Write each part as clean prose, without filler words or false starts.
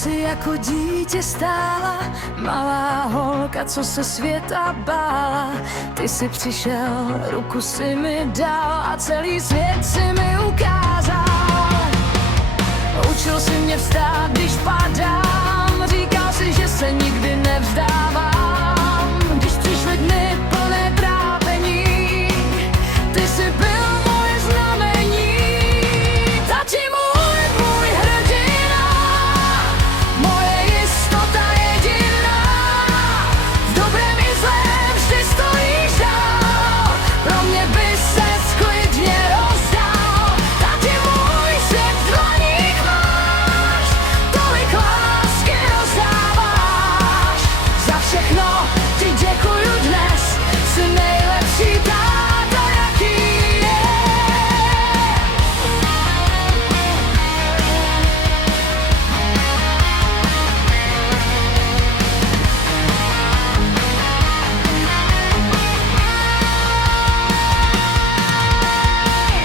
si jako dítě stála, malá holka, co se světa bála. Ty si přišel, ruku si mi dal a celý svět si mi ukázal. Učil si mě vstát, když padám, říkal si, že se nikdy nevzdávám. Když přišly dny plné trápení, ty si byl moje znamení. Tati můj hrdina, moje jistota jediná. V dobrém i zlém vždy stojíš dál, pro mě by ses klidně rozdál. Tati můj, svět v dlaních máš, tolik lásky rozdáváš. Za všechno ti děkuju dnes, jsi nejlepší táta, jaký je.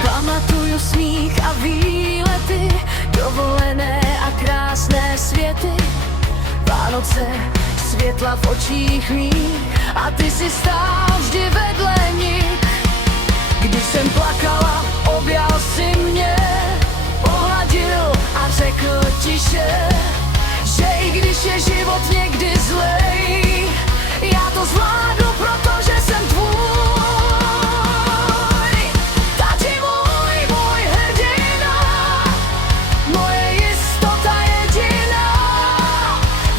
Pamatuju smích a výlety, dovolené a krásné světy. Vánoce, světla v očích mých a ty si stál vždy vedle nich. Když jsem plakala, objal si mě, pohladil a řekl tiše, že i když je život někdy zlej, já to zvládnu, protože jsem tvůj. Tati můj hrdina, moje jistota jediná.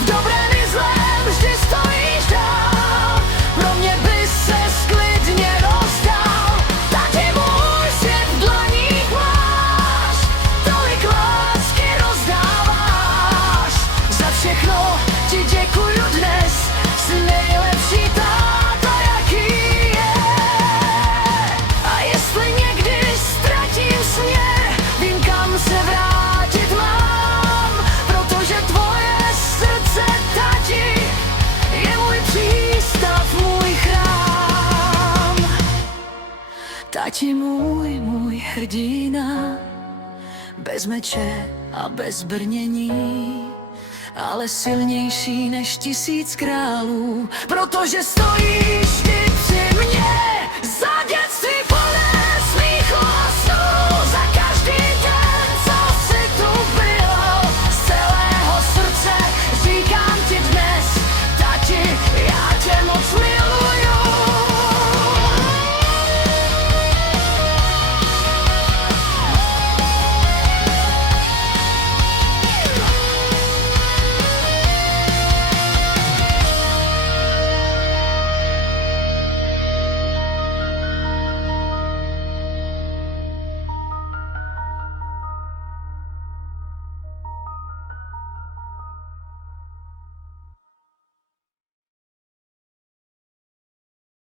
V dobrém i zlém vždy stojíš dál, pro mě by ses klidně rozdál. Tati můj, svět v dlaních máš, tolik lásky rozdáváš. Za všechno ti děkuju dnes, jsi nejlepší táta, jaký je. A jestli někdy ztratím směr, vím, kam se vrátit mám, protože tvoje srdce, tati, je můj přístav, můj chrám. Tati můj hrdina, bez meče a bez brnění, ale silnější než 1000 králů, protože stojíš ty při mně.